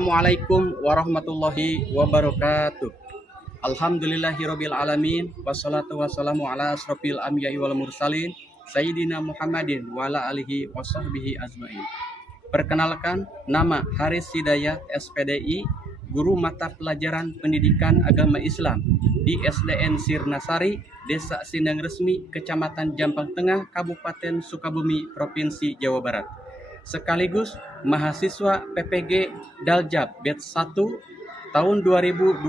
Assalamualaikum warahmatullahi wabarakatuh. Alhamdulillahirabbil alamin wassalatu wassalamu ala asrofil anbiya'i wal mursalin Sayyidina Muhammadin wa ala alihi washabbihi ajmain. Perkenalkan, nama Haris Hidayat SPDI, guru mata pelajaran pendidikan agama Islam di SDN Sirnasari, Desa Sindang Resmi, Kecamatan Jampang Tengah, Kabupaten Sukabumi, Provinsi Jawa Barat. Sekaligus mahasiswa PPG Daljab Batch 1 tahun 2024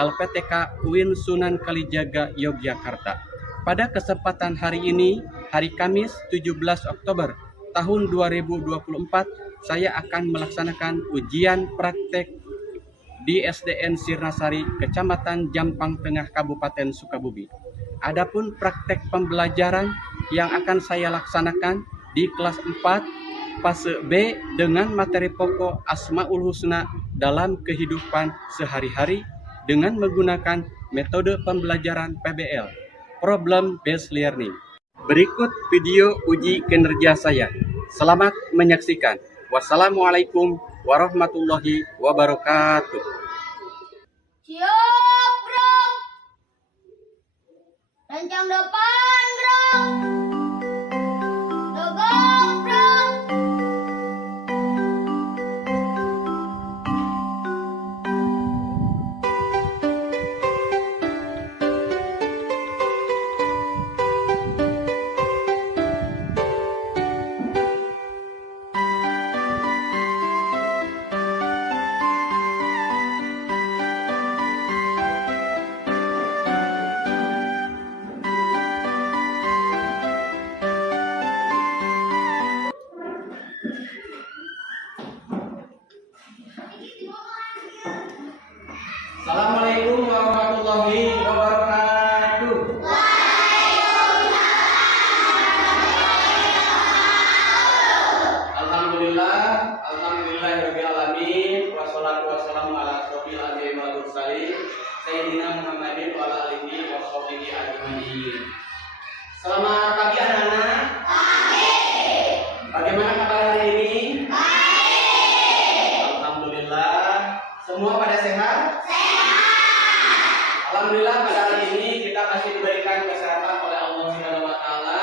LPTK UIN Sunan Kalijaga Yogyakarta. Pada kesempatan hari ini, hari Kamis 17 Oktober tahun 2024, saya akan melaksanakan ujian praktek di SDN Sirnasari, Kecamatan Jampang Tengah, Kabupaten Sukabumi. Adapun praktek pembelajaran yang akan saya laksanakan di kelas 4 fase B dengan materi pokok Asmaul Husna dalam kehidupan sehari-hari dengan menggunakan metode pembelajaran PBL, Problem Based Learning. Berikut video uji kinerja saya. Selamat menyaksikan. Wassalamualaikum warahmatullahi wabarakatuh. Siap, gerak. Rancang depan, gerak. Tegak, gerak. Assalamualaikum warahmatullahi wabarakatuh. Alhamdulillahirabbil alamin wassalatu wassalamu ala asrofil anbiya'i wal mursalin Sayyidina Muhammadin wa ala alihi washabbihi ajmain. Selamat pagi anak-anak. Bagaimana kabar hari ini? Alhamdulillah. Semua pada sehat? Alhamdulillah, pada hari ini kita masih diberikan kesehatan oleh Allah Subhanahu wa taala.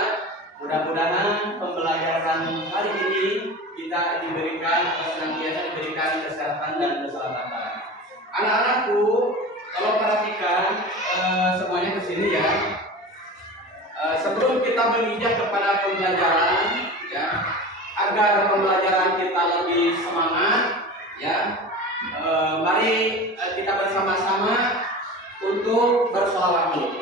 Mudah-mudahan pembelajaran hari ini kita diberikan atau senantiasa diberikan kesehatan dan keselamatan. Anak-anakku, kalau perhatikan semuanya ke sini ya. Sebelum kita menginjak kepada pembelajaran ya, agar pembelajaran kita lebih semangat ya, mari kita bersama-sama untuk bersolawat dulu.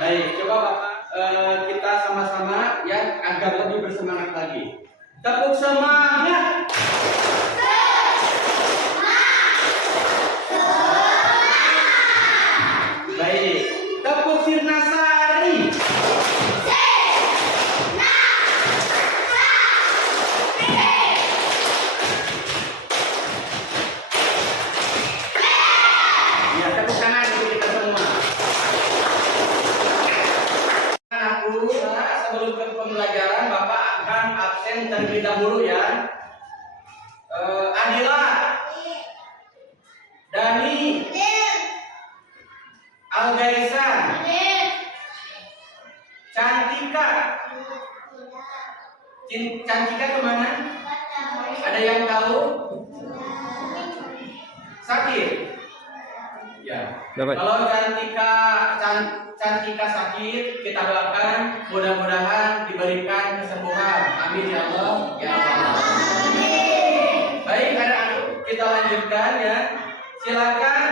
Baik, coba Bapak kita sama-sama ya agar lebih bersemangat lagi. Tepuk semangat. Baik, tepuk Sirnasari. Ya, tepuk tangan untuk kita semua. Sebelum ke pembelajaran, Bapak akan absen terlebih dahulu ya. Adila, Dani, Algaisa, Cantik. Cantika. Cantika kemana? Ada yang tahu? Sakit. Ya. Dapat. Kalau Cantika sakit, kita doakan mudah-mudahan diberikan kesembuhan. Amin ya Allah. Ya Allah. Baik, anak-anak, kita lanjutkan ya. Silakan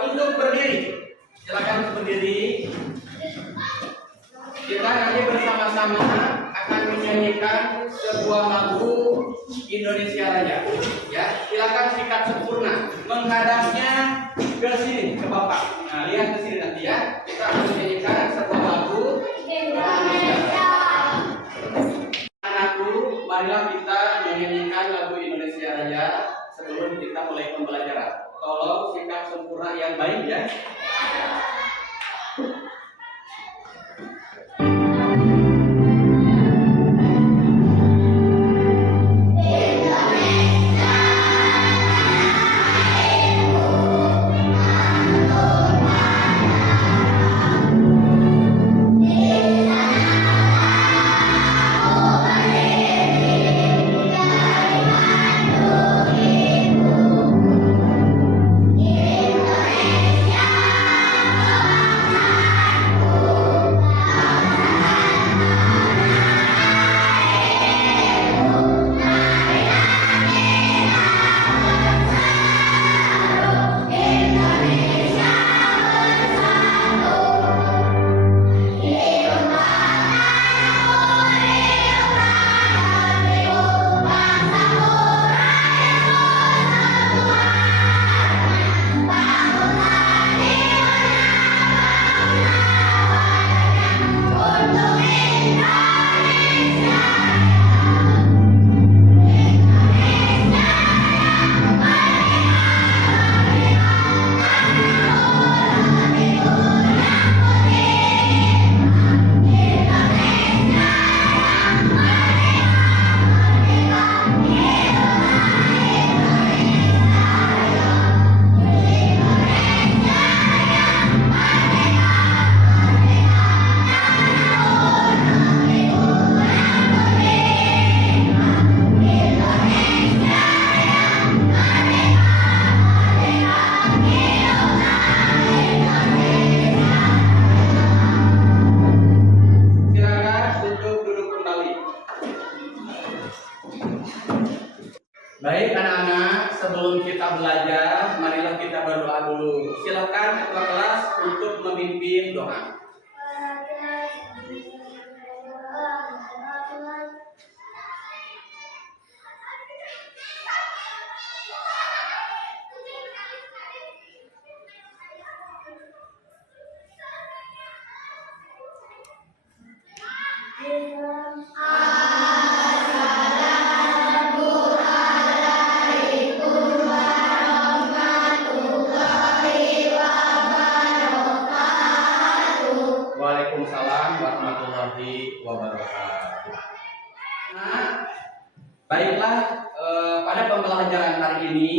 untuk berdiri. Silakan untuk berdiri. Kita nanti bersama-sama akan menyanyikan sebuah lagu Indonesia Raya. Ya, silakan sikap sempurna, menghadapnya ke sini, ke Bapak. Nah, lihat ke sini nanti ya. Kita akan menyanyikan sebuah lagu Indonesia. Anakku, marilah kita menyanyikan lagu Indonesia Raya sebelum kita mulai pembelajaran. Tolong sikap sempurna yang baik ya. Baik anak-anak, sebelum kita belajar, marilah kita berdoa dulu. Silakan ketua kelas untuk memimpin doa. Waalaikumsalam warahmatullahi wabarakatuh. Nah, baiklah, pada pembelajaran hari ini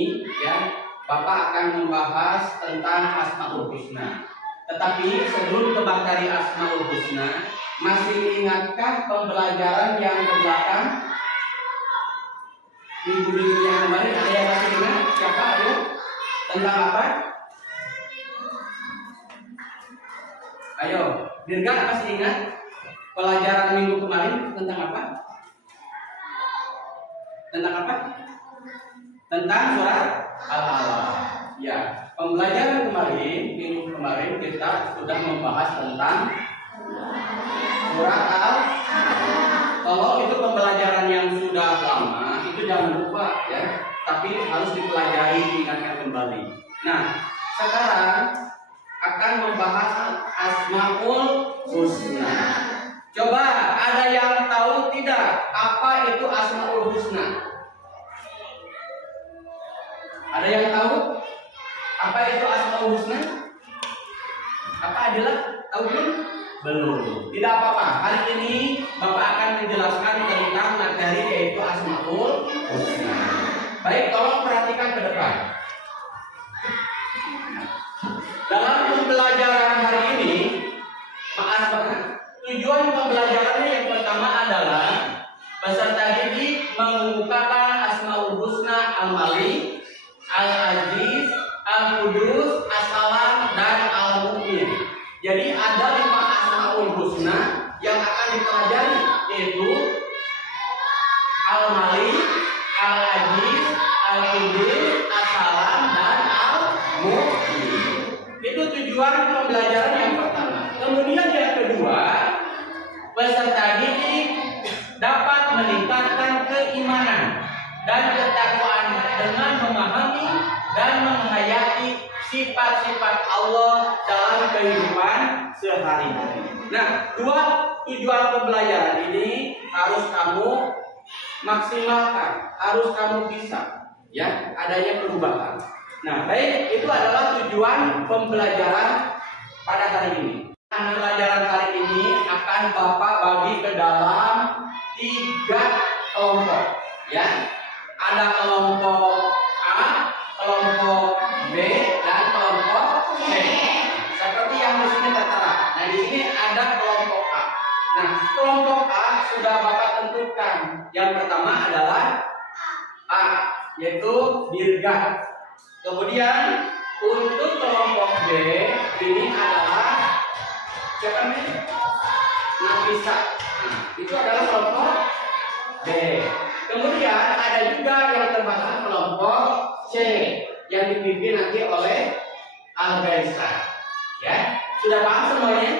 ya, Bapak akan membahas tentang Asmaul Husna. Tetapi sebelum ke materi Asmaul Husna, masih ingatkah pembelajaran yang ke belakang? Minggu-minggu yang kemarin ada yang masih ingat? Siapa? Ayo. Tentang apa? Ayo, Dirga masih ingat pelajaran minggu kemarin tentang apa? Tentang apa? Tentang surat Al-Alaq. Ya, pembelajaran kemarin, minggu kemarin kita sudah membahas tentang surat Al-Alaq. Kalau itu pembelajaran yang sudah lama, itu jangan lupa ya, tapi harus dipelajari, diingatkan kembali. Nah, sekarang akan membahas Asmaul Husna. Coba ada yang tahu tidak apa itu Asmaul Husna? Ada yang tahu apa itu Asmaul Husna? Apa adalah tahu belum? Belum. Tidak apa-apa. Hari ini Bapak akan menjelaskan tentang materi yaitu Asmaul Husna. Baik, tolong perhatikan ke depan. Dalam pembelajaran hari ini, maaf banget, tujuan dan menghayati sifat-sifat Allah dalam kehidupan sehari-hari. Nah, dua tujuan pembelajaran ini harus kamu maksimalkan, harus kamu bisa, ya, adanya perubahan. Nah, baik, itu adalah tujuan pembelajaran pada hari ini. Pembelajaran hari ini akan Bapak bagi ke dalam 3 kelompok, ya. Ada kelompok A, kelompok B, dan kelompok C. Seperti yang di sini tertera. Nah, di sini ada kelompok A. Nah, kelompok A sudah Bapak tentukan. Yang pertama adalah A, yaitu dirgat. Kemudian untuk kelompok B ini adalah siapa nih? Nafisa. Nah, itu adalah kelompok B. Kemudian ada juga yang termasuk kelompok C yang dipimpin nanti oleh Al-Gaisa. Ya, sudah paham semuanya?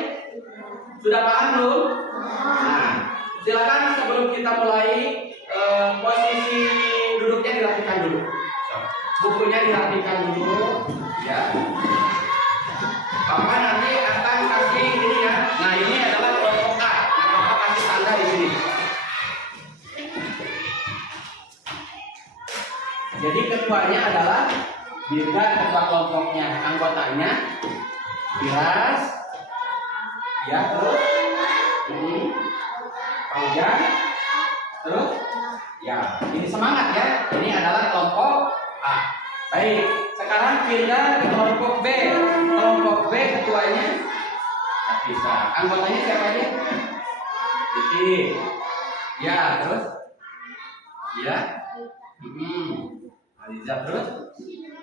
Sudah paham belum? Nah, silakan sebelum kita mulai posisi duduknya dirapikan dulu. Bukunya dirapikan dulu, ya. Bapak nanti akan kasih ini ya. Nah, ini adalah kelompok A. Nah, Bapak kasih tanda di sini. Jadi ketuanya adalah Dirgat, ketua kelompoknya, anggotanya Biras, ya, terus ini Fauzan, terus ya, ini semangat ya. Ini adalah kelompok A. Baik, sekarang kita ke kelompok B. Kelompok B ketuanya bisa. Anggotanya siapa aja? Titik. Ya, terus ya. Aliza, terus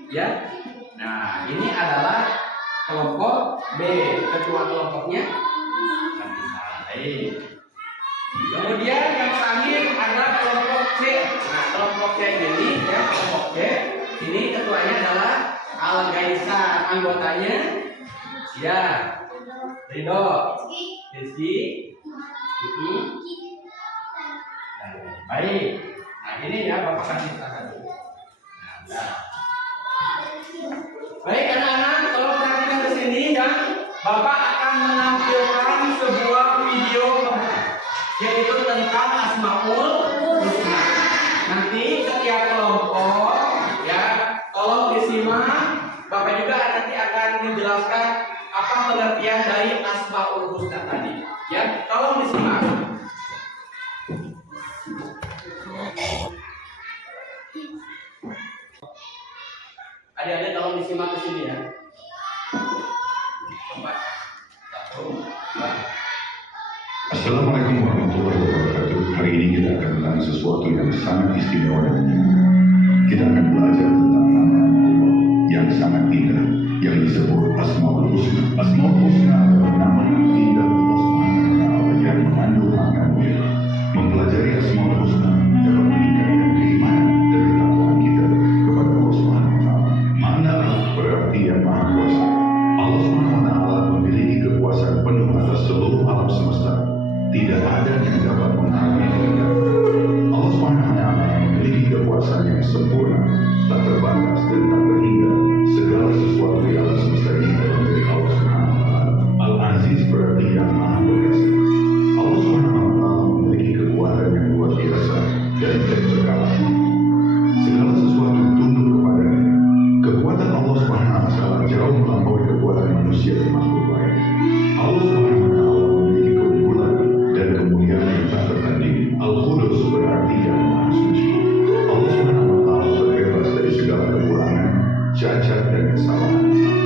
ya. Nah, ini adalah kelompok B. Ketua kelompoknya bisa. Baik. Kemudian yang terakhir adalah kelompok C. Nah, kelompok C ini ya, kelompok C ini ketuanya adalah Al-Gaisa, anggotanya ya Ridho, Rizky. Baik. Nah, ini ya Bapak kasih tangan dulu. Nah, baik anak-anak, tolong perhatikan ke sini ya. Bapak akan menampilkan sebuah video yaitu tentang Asmaul Husna. Nanti setiap kelompok ya, tolong disimak. Bapak juga nanti akan menjelaskan apa pengertian dari Asmaul Husna tadi. Ya, tolong disimak. Adik-adik tolong disimak ke sini ya. 4, 1, 2. Assalamualaikum warahmatullahi wabarakatuh. Hari ini kita akan melakukan sesuatu yang sangat istimewa dan menyenangkan. Kita akan belajar tentang nama Allah yang sangat indah, yang disebut Asmaul Husna. Asmaul Husna adalah nama yang indah Allah SWT yang mengandung makna mulia. Mempelajari Asmaul Husna dapat meningkatkan keimanan dan ketakwaan kita kepada Allah SWT. Makna berarti yang Maha Kuasa. Allah SWT memiliki kekuasaan penuh atas seluruh alam semesta. Tidak ada yang dapat menghalangi kehendak. Allah SWT memiliki kekuasaan yang sempurna, tak terbatas dan tak terhingga. Segala sesuatu di alam semesta ini adalah dari Allah SWT. Al-Aziz berarti yang Maha Perkasa. Allah SWT memiliki kekuatan yang luar biasa dan tak terkalahkan. Segala sesuatu tunduk kepadanya. Kekuatan Allah SWT jauh melampaui kekuatan manusia dan makhluk lain. Allah SWT memiliki keunggulan dan kemuliaan yang tak tertandingi. Al-Qudus berarti yang Maha Suci. Allah SWT terbebas dari segala kekurangan, cacat dan kesalahan.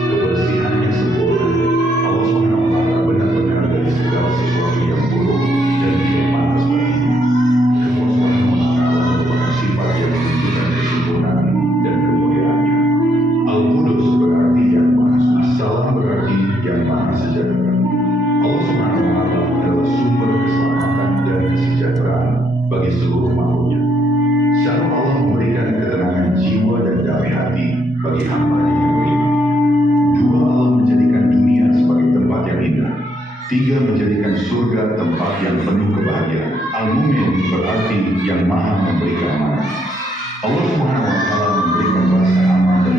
Kebersihan yang sempurna. Allah SWT benar-benar dari segala sesuatu yang buruk dan tidak pantas baginya. Allah SWT merupakan sifat yang menunjukkan kesempurnaan dan kemuliaannya. Al-Qudus berarti yang Maha Suci. Salam berarti yang Maha Sejahtera. Allah SWT adalah sumber keselamatan dan kesejahteraan bagi seluruh makhluknya. Secara Allah memberikan ketenangan jiwa dan damai hati bagi hamba-Nya yang beriman. 2, Allah menjadikan dunia sebagai tempat yang indah. 3, menjadikan surga tempat yang penuh kebahagiaan. Al-Mumin berarti yang Maha memberikan amanah. Allah SWT memberikan rasa aman dan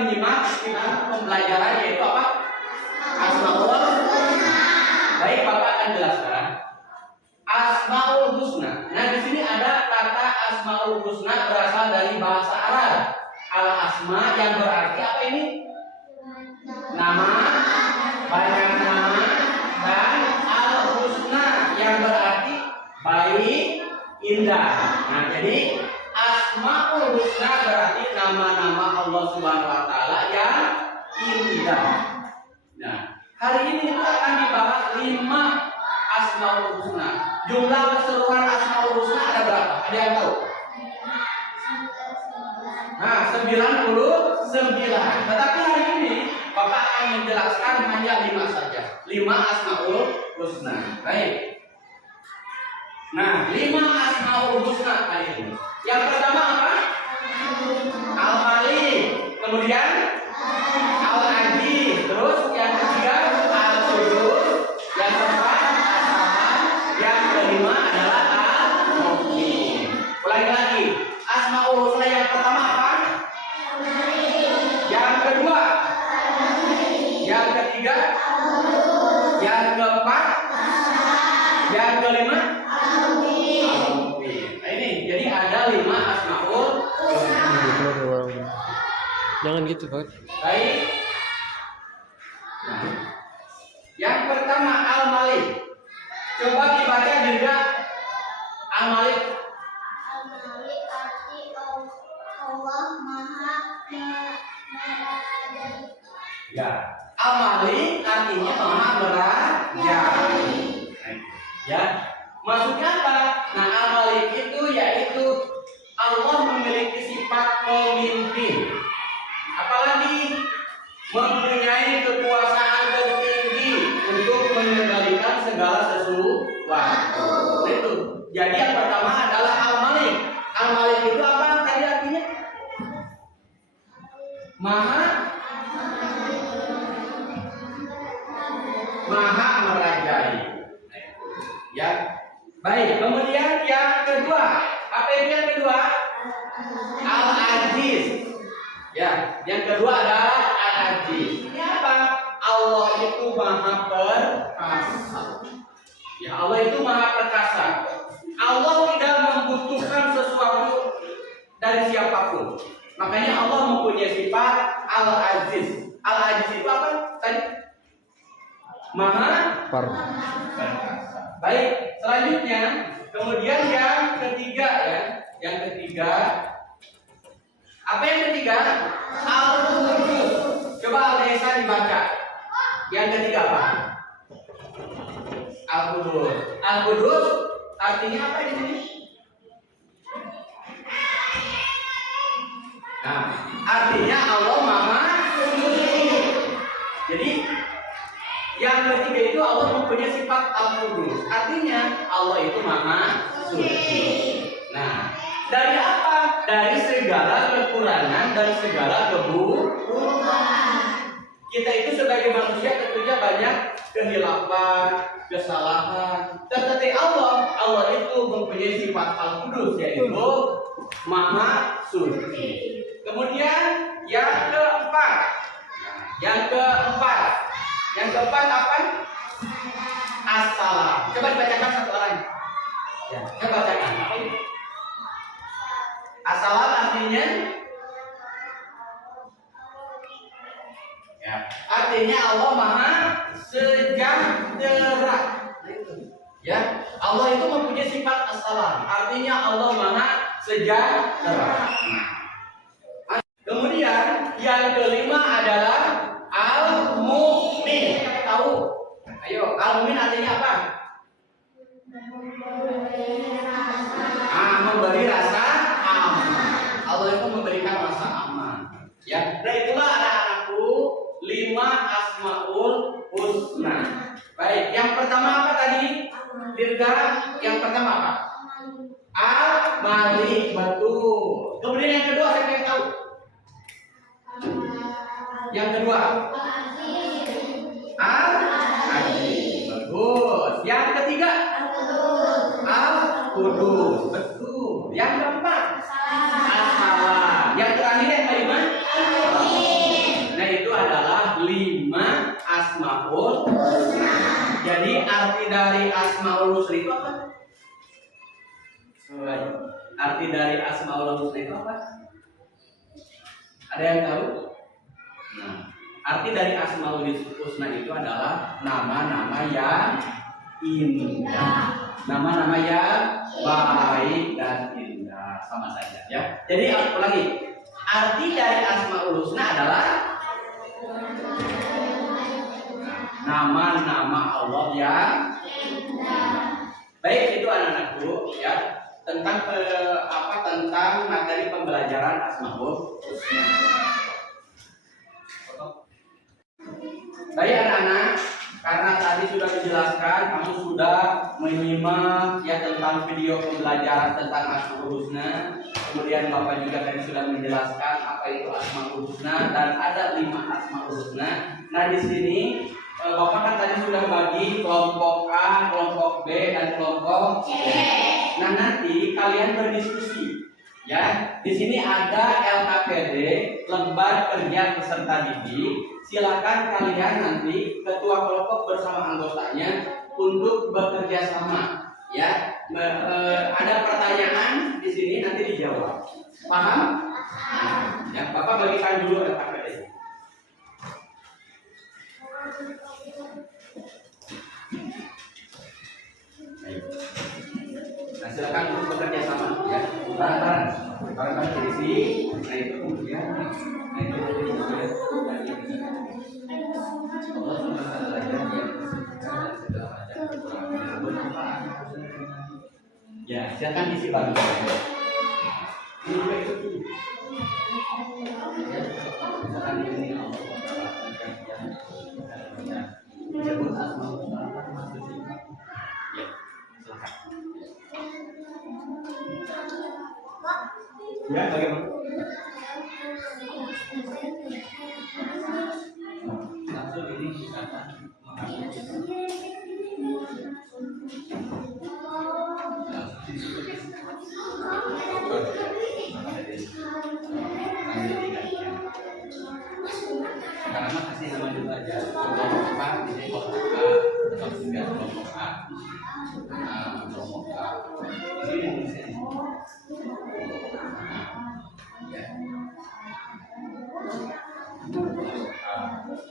menyimak kita pembelajaran yaitu apa? Asmaul Husna. Baik, Bapak akan jelaskan Asmaul Husna. Nah, di sini ada kata Asmaul Husna berasal dari bahasa Arab. Al-asma yang berarti apa ini? Nama, banyak nama, dan al-husna yang berarti baik, indah. Nah, jadi Asmaul Husna berarti nama-nama Allah Subhanahu wa taala yang indah. Nah, hari ini kita akan dibahas 5 Asmaul Husna. Jumlah keseluruhan Asmaul Husna ada berapa? Ada yang tahu? Nah, 99. Tetapi hari ini Bapak akan menjelaskan hanya 5 saja. 5 Asmaul Husna. Baik. Nah, 5 Asmaul Husna kali ini. Yang pertama apa? Al-Malik. Kemudian Al-Aziz. Terus yang ketiga Al-Qudus. Yang keempat As-Salam. Yang kelima adalah Al-Mu'min. Ulangi lagi. Asmaul Husna yang pertama apa? Yang kedua, yang ketiga, yang keempat, yang kelima, Al-Mu'min. Nah, ini jadi ada 5 Asmaul Husna. Jangan gitu, Pak. Baik. Nah, yang pertama Al-Malik. Coba dibaca juga Al-Malik. Al-Malik arti Allah Maha Meraja. Ya, Al-Malik artinya Maha Meraja. Ya, maksudnya apa? Nah, Al-Malik itu yaitu Allah memiliki sifat pemimpin. Apalagi mempunyai kekuasaan tertinggi untuk mengendalikan segala sesuatu. Itu. Jadi yang pertama adalah Al-Malik. Al-Malik itu apa tadi artinya? Maha merajai. Ya. Baik, kemudian yang kedua. Apa itu yang kedua? Al-Aziz. Ya, yang kedua adalah Al-Aziz. Ini apa? Allah itu Maha Perkasa. Ya, Allah itu Maha Perkasa. Allah tidak membutuhkan sesuatu dari siapapun. Makanya Allah mempunyai sifat Al-Aziz. Al-Aziz itu apa tadi? Maha Perkasa. Baik, selanjutnya kemudian yang ketiga ya. Yang ketiga apa yang ketiga? Al-Qudus. Coba Al-Desa dibaca. Yang ketiga apa? Al-Qudus. Al-Qudus artinya apa di sini? Nah, artinya Allah Maha Suci. Jadi yang ketiga itu Allah mempunyai sifat Al-Qudus. Artinya Allah itu Maha Suci. Nah, dari apa? Dari segala kekurangan dan segala keburukan. Kita itu sebagai manusia tentunya banyak kehilafan, kesalahan. Tetapi Allah itu mempunyai sifat Al-Qudus yaitu Maha Suci. Kemudian yang keempat. Yang keempat apa? As-Salam. Coba dibacakan satu orang. Ya, coba bacakan. Apa ini? As-Salam artinya ya, artinya Allah Maha Sejahtera. Ya, Allah itu mempunyai sifat As-Salam. Artinya Allah Maha Sejahtera. Kemudian yang kelima adalah Al-Mu'min. Tahu? Ayo, Al-Mu'min artinya apa? Memberi rasa aman. Allah itu memberikan rasa aman. Ya, nah itulah anak-anakku 5 Asmaul Husna. Baik, yang pertama apa tadi? Dirga, yang pertama apa? Al-Malik, betul. Kemudian yang kedua siapa yang tahu? Yang kedua Al-Aziz, bagus. Yang ketiga Al-Qudus, betul. Yang keempat As-Salam. Yang terakhir yang kelima Asmaul Husna itu apa? Ada yang tahu? Nah, arti dari Asmaul Husna itu adalah nama-nama yang indah, nama-nama yang baik dan indah, sama saja ya. Jadi ulangi, arti dari Asmaul Husna adalah nama-nama Allah yang baik. Itu anak-anakku ya tentang tentang materi pembelajaran Asmaul Husna. Baik anak-anak, karena tadi sudah dijelaskan, kamu sudah menyimak ya tentang video pembelajaran tentang Asmaul Husna. Kemudian Bapak juga tadi sudah menjelaskan apa itu Asmaul Husna dan ada 5 Asmaul Husna. Nah di sini Bapak kan tadi sudah bagi kelompok A, kelompok B dan kelompok C. Nah nanti kalian berdiskusi. Ya, di sini ada LKPD, lembar kerja peserta didik. Silakan kalian nanti ketua kelompok bersama anggotanya untuk bekerja sama. Ya, ada pertanyaan di sini nanti dijawab. Paham? Nah, ya, Bapak bagikan dulu LKPD. Nah, silakan untuk bekerja sama ya. Barang-barang diisi. Nah itu kemudian. Nah itu ya, silakan isi barang. Ini juga itu. Silakan ini Allah disebut Asmaul Husna maksudnya. Ya, silakan. Ya, bagaimana? Langsung ini misalkan karena kasih nama dulu aja. Kelompok A, ini kelompok A, kelompok A, kelompok A. Ini yang bisa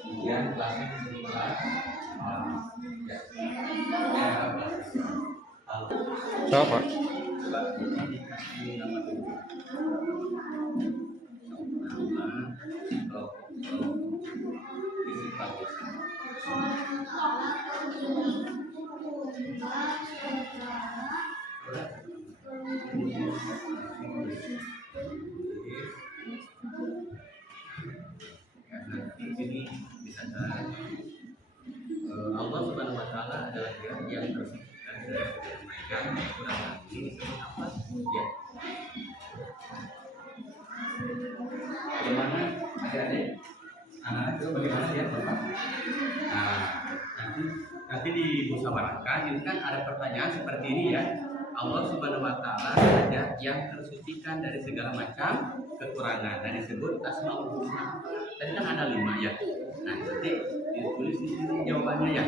kemudian kelasnya disebut kelas Siapa? Allah Subhanahu wa Ta'ala adalah Dia yang bersihkan dari segala macam kekurangan. Ini disebut apa? Ya. Bagaimana adik-adik? Anak-anak itu bagaimana ya Bapak? Nah, nanti dimusyawarahkan. Ini kan ada pertanyaan seperti ini ya. Allah Subhanahu wa Ta'ala ada yang tersucikan dari segala macam kekurangan dan disebut Asmaul Husna. Tadi kan ada 5 ya. Nah, nanti ditulis di sini jawabannya ya.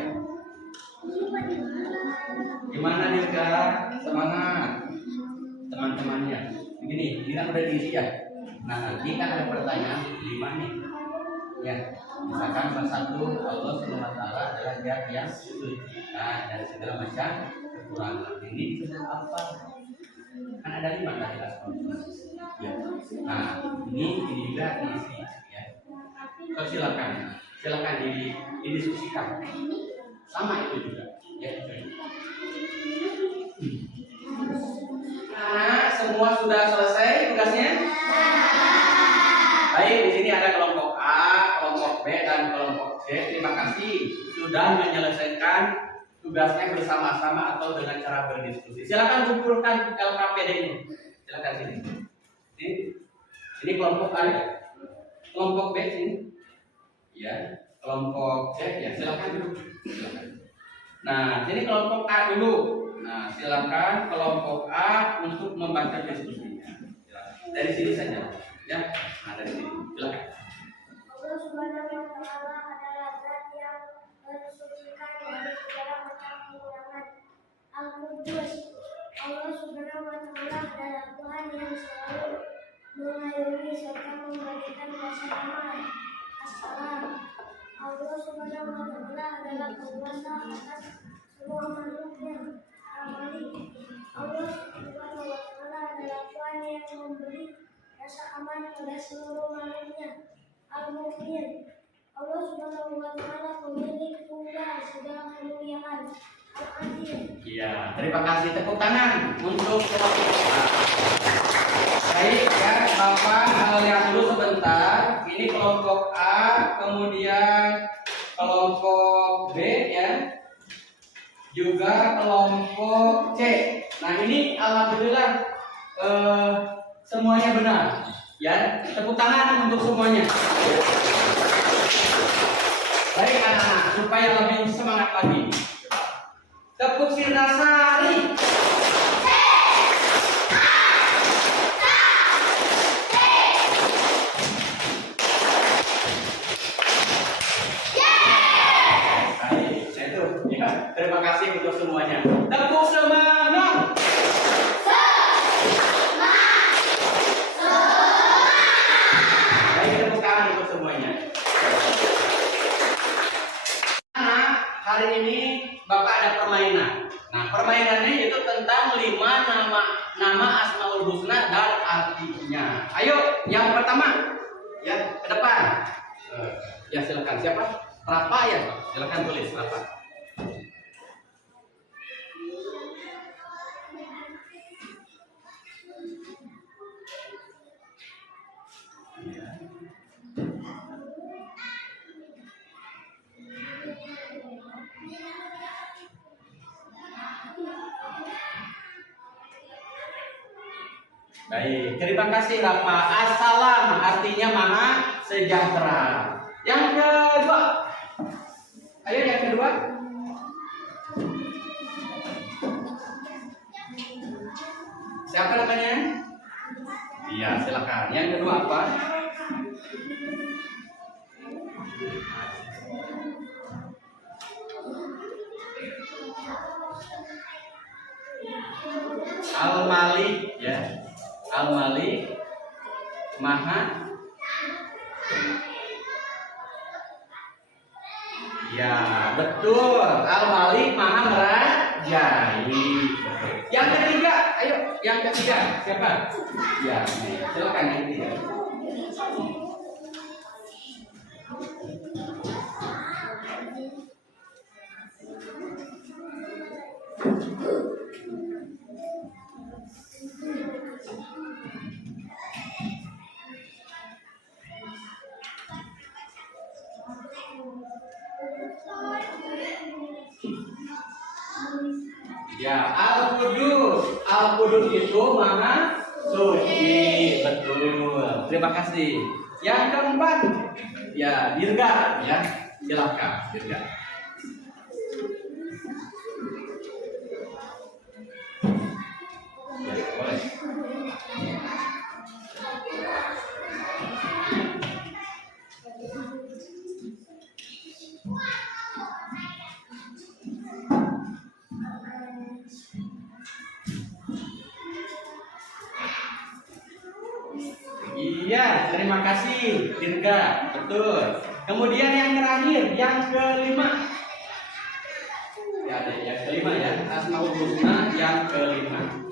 Gimana nih sekarang? Semangat teman-temannya. Begini, ini kan udah diisi ya. Nah, nanti kan ada pertanyaan 5 nih. Ya, misalkan salah satu Allah Subhanahu wa Ta'ala adalah Zat yang suci dari segala macam kekurangan. Ini disebut apa? Kan ada 5 tadi Asmaul. Ya. Nah, ini juga diisi ya. So, silakan didiskusikan. Sama itu juga. Ya. Nah, semua sudah selesai tugasnya? Baik, di sini ada kelompok A, kelompok B, dan kelompok C. Terima kasih sudah menyelesaikan tugasnya bersama-sama atau dengan cara berdiskusi. Silakan kumpulkan LKPD ini. Silakan sini. Ini kelompok A ya. Kelompok B sini. Ya, kelompok C ya. Silakan dulu. Silakan. Nah, sini kelompok A dulu. Nah, silakan kelompok A untuk membaca diskusinya. Silakan. Dari sini saja. Ya, nah dari sini. Silakan. Allah Subhanahu wa Ta'ala adalah Zat yang mensucikan dari segala macam kekurangan. Al-Qudus. Allah Subhanahu wa Ta'ala adalah Tuhan yang selalu mengayomi serta membagikan rasa aman. Assalam. Allah Subhanahu wa Ta'ala adalah penguasa atas semua makhluknya. Al-Malik. Allah Subhanahu wa Ta'ala adalah Tuhan yang memberi rasa aman pada seluruh makhluknya. Al-Mu'min. Allah Subhanahu wa Ta'ala pemilik tunggal segala kemuliaan. Al-Adil. Iya, terima kasih. Tepuk tangan untuk kelompok A. Baik ya, Bapak lihat dulu sebentar. Ini kelompok A, kemudian kelompok B ya, juga kelompok C. Nah ini alhamdulillah semuanya benar. Ya, tepuk tangan untuk semuanya. Baik anak-anak, supaya lebih semangat lagi. Tepuk Sindasari. Terima kasih untuk semuanya. Tepuk semangat. Baik, tepuk tangan untuk semuanya. Nah, hari ini Bapak ada permainan. Nah, permainannya itu tentang 5 nama Asmaul Husna dan artinya. Ayo, yang pertama, ya ke depan. Ya silakan. Siapa? Rafa ya, silakan tulis Rafa. Baik, terima kasih Rafa. Assalam artinya maha sejahtera. Yang kedua, ayo yang kedua. Siapa namanya? Iya, silakan. Yang kedua apa? Al-Malik ya. Al-Malik Maha. Ya, betul. Al-Malik Maha merajai. Yang ketiga, ayo yang ketiga siapa? Ya, silakan yang ketiga. Ya, Al-Qudus. Al-Qudus itu maha suci. Betul. Terima kasih. Yang keempat, ya Dirga ya. Silakan Dirga. Ya, boleh. Iya, terima kasih Dirga, betul. Kemudian yang terakhir, yang kelima. Ya, ada yang kelima ya, Asmaul Husna yang kelima.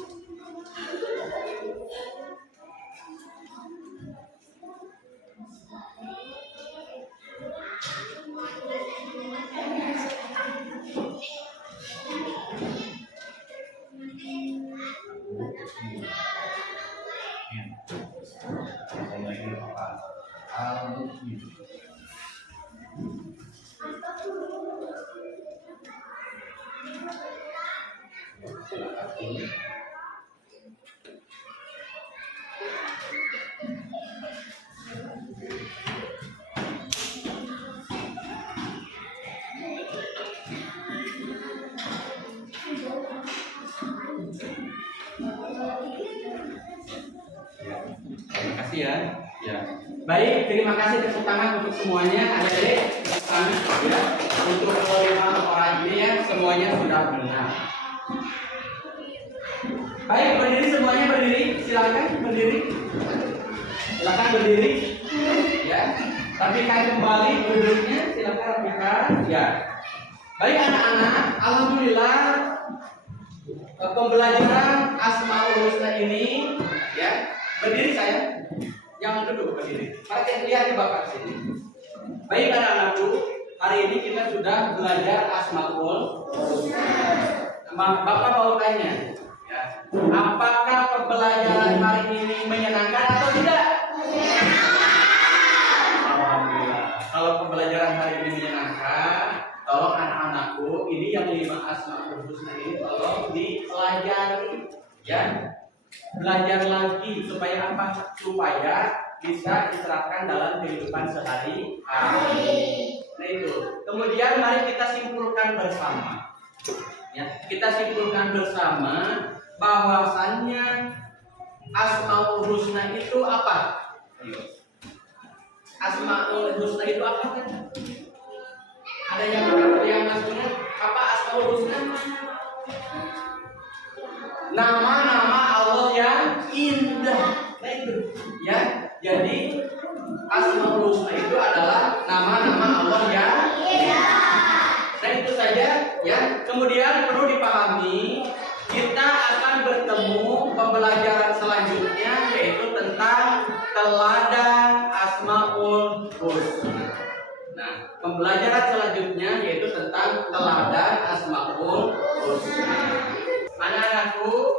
Terima kasih ya. Ya. Baik, terima kasih tepuk tangan untuk semuanya. Adik-adik, tepuk tangan ya. Untuk kelima orang ini ya, semuanya sudah benar. Baik, berdiri semuanya berdiri. Silakan berdiri. Silakan berdiri. Ya. Rapikan kembali duduknya. Silakan rapikan. Ya. Baik anak-anak, alhamdulillah pembelajaran Asmaul Husna ini, ya. Berdiri saya. Jangan duduk, berdiri. Mari lihat di Bapak sini. Baik anak-anakku, hari ini kita sudah belajar Asmaul Husna. Bapak mau tanya, ya, apakah pembelajaran hari ini menyenangkan atau tidak? Alhamdulillah. Kalau pembelajaran hari ini menyenangkan, tolong anak-anakku, ini yang 5 Asmaul Husna ini tolong dipelajari, ya. Belajar lagi supaya apa? Supaya bisa diterapkan dalam kehidupan sehari-hari. Nah itu. Kemudian mari kita simpulkan bersama. Ya, kita simpulkan bersama bahwasannya Asmaul Husna itu apa? Ayo. Asmaul Husna itu apa kan? Ada yang maksudnya apa Asmaul Husna? Nama-nama Allah yang indah. Nah itu, ya. Jadi Asmaul Husna itu adalah nama-nama Allah yang indah. Nah itu saja, ya. Kemudian perlu dipahami, kita akan bertemu pembelajaran selanjutnya yaitu tentang teladan Asmaul Husna. Nah, pembelajaran selanjutnya yaitu tentang teladan Asmaul Husna. Anak-anakku,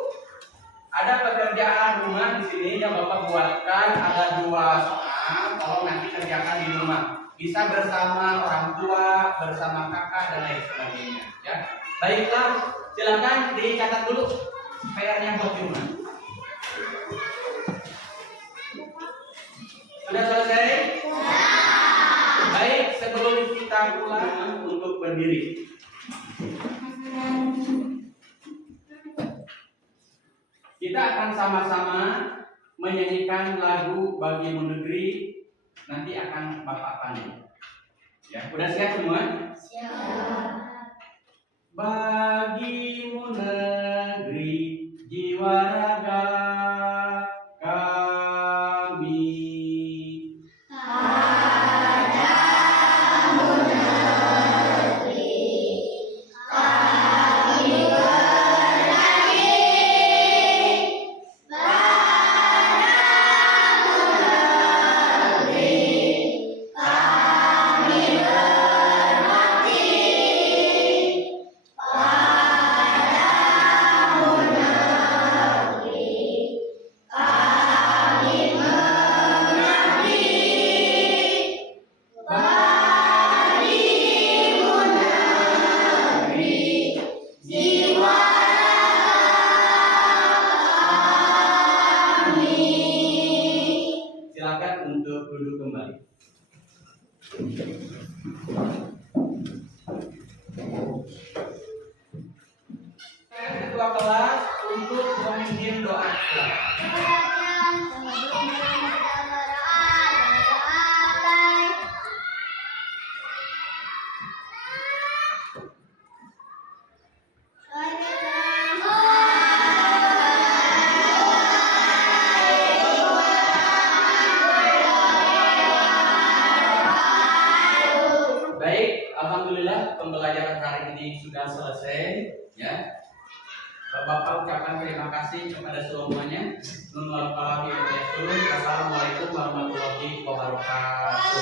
ada pekerjaan rumah di sini yang Bapak buatkan, ada 2 soal. Tolong nanti kerjakan di rumah. Bisa bersama orang tua, bersama kakak dan lain sebagainya. Ya, baiklah, silakan dicatat dulu PR-nya buat di rumah. Sudah selesai? Baik, sebelum kita pulang untuk berdiri. Kita akan sama-sama menyanyikan lagu Bagimu Negeri, nanti akan Bapak panggil. Ya, udah siap semua? Siap. Bagimu negeri, jiwa raga kami. Ketua kelas untuk memimpin doa. Baik, alhamdulillah pembelajaran hari ini sudah selesai, ya. Bapak ucapkan terima kasih kepada semuanya. Assalamualaikum warahmatullahi wabarakatuh.